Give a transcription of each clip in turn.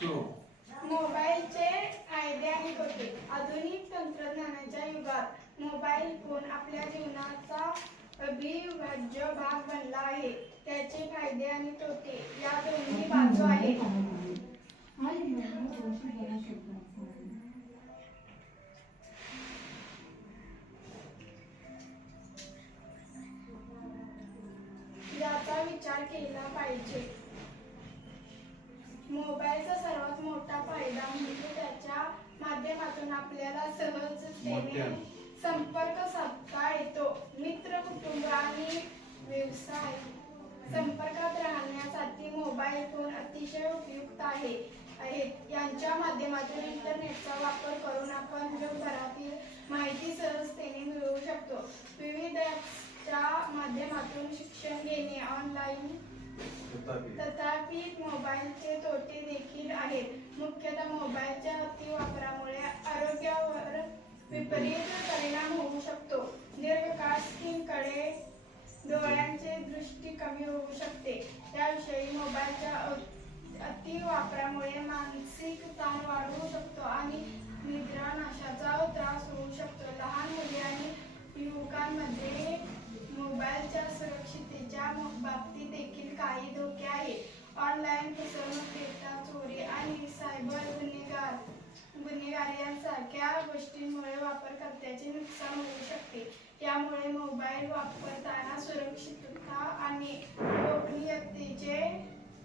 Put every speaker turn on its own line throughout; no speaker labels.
सुरू
मोबाईलचे फायदे आणि तोटे आधुनिक तंत्रज्ञानाच्या युगात मोबाईल फोन आपल्या जीवनाचा अविभाज्य भाग बनला आहे. त्याचे फायदे आणि तोटे या दोन्ही बाजू आहेत. याचा विचार केला पाहिजे. मोबाईलचा सर्वात मोठा फायदा म्हणजे त्याच्या माध्यमातून आपल्याला सहजतेने. संपर्क साधता येतो. मित्र कुटुंब आणि व्यवसाय. संपर्कात राहण्यासाठी मोबाईल फोन अतिशय उपयुक्त आहे. आहेत यांच्या माध्यमातून इंटरनेटचा वापर करून आपण जगभरातील माहिती सहजतेने मिळवू शकतो. विविध ॲप्सच्या माध्यमातून शिक्षण घेणे ऑनलाईन
तथापि.
मोबाईलचे तोटे देखील आहेत. मुख्यतः मोबाईलच्या अतिवापरामुळे आरोग्यावर विपरीत परिणाम होऊ शकतो. दीर्घकाळ स्क्रीनकडे डोळ्यांचे दृष्टी कमी होऊ शकते. त्याविषयी मोबाईलच्या अतिवापरामुळे मानसिक ताण वाढू शकतो आणि निद्रानाशाचा त्रास होऊ शकतो. सारख्या गोष्टींमुळे वापरकर्त्याचे नुकसान होऊ शकते. यामुळे मोबाईल वापरताना सुरक्षितता आणि गोपनीयतेचे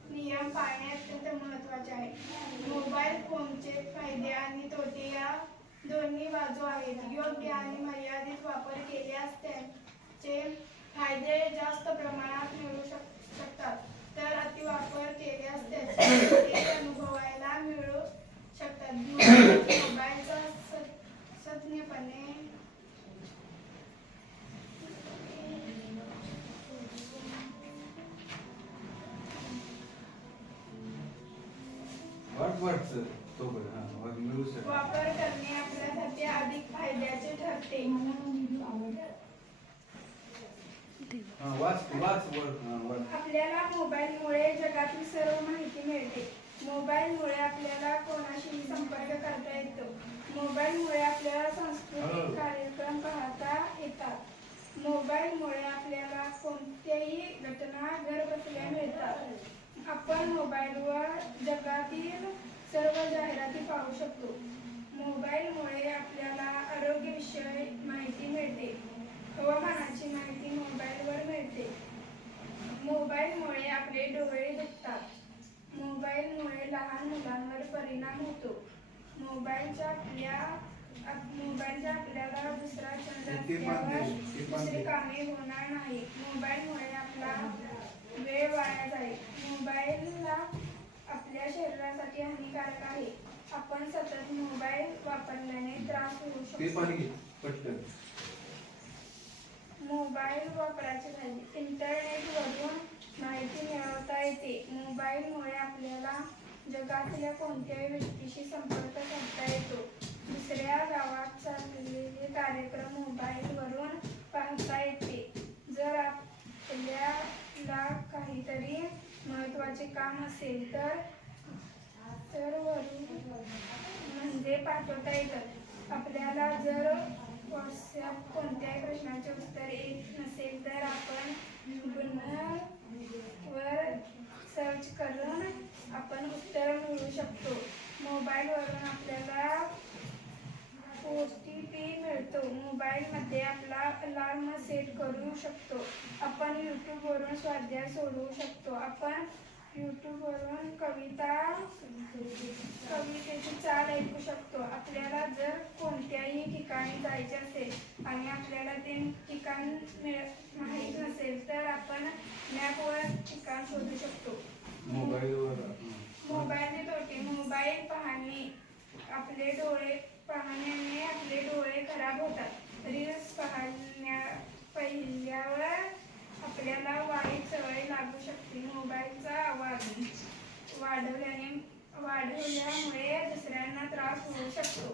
नियम पाळणे अत्यंत महत्त्वाचे आहे. मोबाईल फोनचे फायदे आणि तोटे या दोन्ही बाजू आहेत. योग्य आणि मर्यादित वापर केल्यास त्यांचे फायदे जास्त प्रमाणात मिळू शकतात तर अतिवापर केल्यास त्याचे तोटे अनुभवायला मिळू शकतात मोबाईलचा स- सज्ञपणे
वाट वाट सर तो बरं हा वाट मिळू शकतो
वापर करणे आपल्यासाठी अधिक फायद्याचे ठरते. आपल्याला मोबाईलमुळे जगातील सर्व माहिती मिळते. मोबाईलमुळे आपल्याला कोणाशीही संपर्क करता येतो. मोबाईलमुळे आपल्याला सांस्कृतिक कार्यक्रम पाहता येतात. मोबाईलमुळे आपल्याला कोणत्याही घटना घर बसल्या मिळतात. आपण मोबाईलवर जगातील सर्व जाहिराती पाहू शकतो. मोबाईलमुळे आपल्याला आरोग्यविषयक माहिती मिळते. हवामानाची माहिती मोबाईलवर मिळते. मोबाईलमुळे आपले डोळे दुखतात. मोबाईलमुळे लहान मुलांवर परिणाम होतो. मोबाईलच्या आपल्या आप- मोबाईलच्या आपल्याला दुसरा छंद
बांधले.
दुसरी कामे होणार नाही मोबाईलमुळे आपला शरीरासाठी हानिकारक आहे. आपण सतत मोबाईल वापरल्याने त्रास होऊ
ते पाणी
शकतो
पटकन.
मोबाईल वापराचे फायदे इंटरनेटवरून माहिती मिळवता येते. मोबाईलमुळे आपल्याला जगातल्या कोणत्याही व्यक्तीशी संपर्क साधता येतो. दुसऱ्या गावात चाललेले कार्यक्रम मोबाईलवरून पाहता येते. जर आपल्याला काहीतरी महत्त्वाचे काम असेल तर तर वरून म्हणजे पाठवता येतं. आपल्याला जर व्हॉट्सअप कोणत्याही प्रश्नाचे उत्तर येत नसेल तर आपण गुगलवर सर्च करून आपण उत्तर मिळवू शकतो. मोबाईलवरून आपल्याला ओ टी पी मिळतो. मोबाईलमध्ये आपला अलार्म सेट करू शकतो. आपण यूट्यूबवरून स्वाध्याय सोडवू शकतो. आपण यूट्यूबवरून कविता कवितेची चाल ऐकू शकतो. आपल्याला जर कोणत्याही ठिकाणी जायचे असेल आणि आपल्याला ते ठिकाण माहीत नसेल तर आपण मॅपवर ठिकाण शोधू शकतो.
मोबाईलवर.
मोबाईलचे तोटे. मोबाईल पाहणे आपले डोळे पाहण्याने आपले डोळे खराब होतात. रील्स पाहण्या पहिल्यावर आपल्याला वाईट सवय लागू शकते. मोबाईलचा आवाज वाढवल्याने वाढवल्यामुळे दुसऱ्यांना त्रास होऊ शकतो.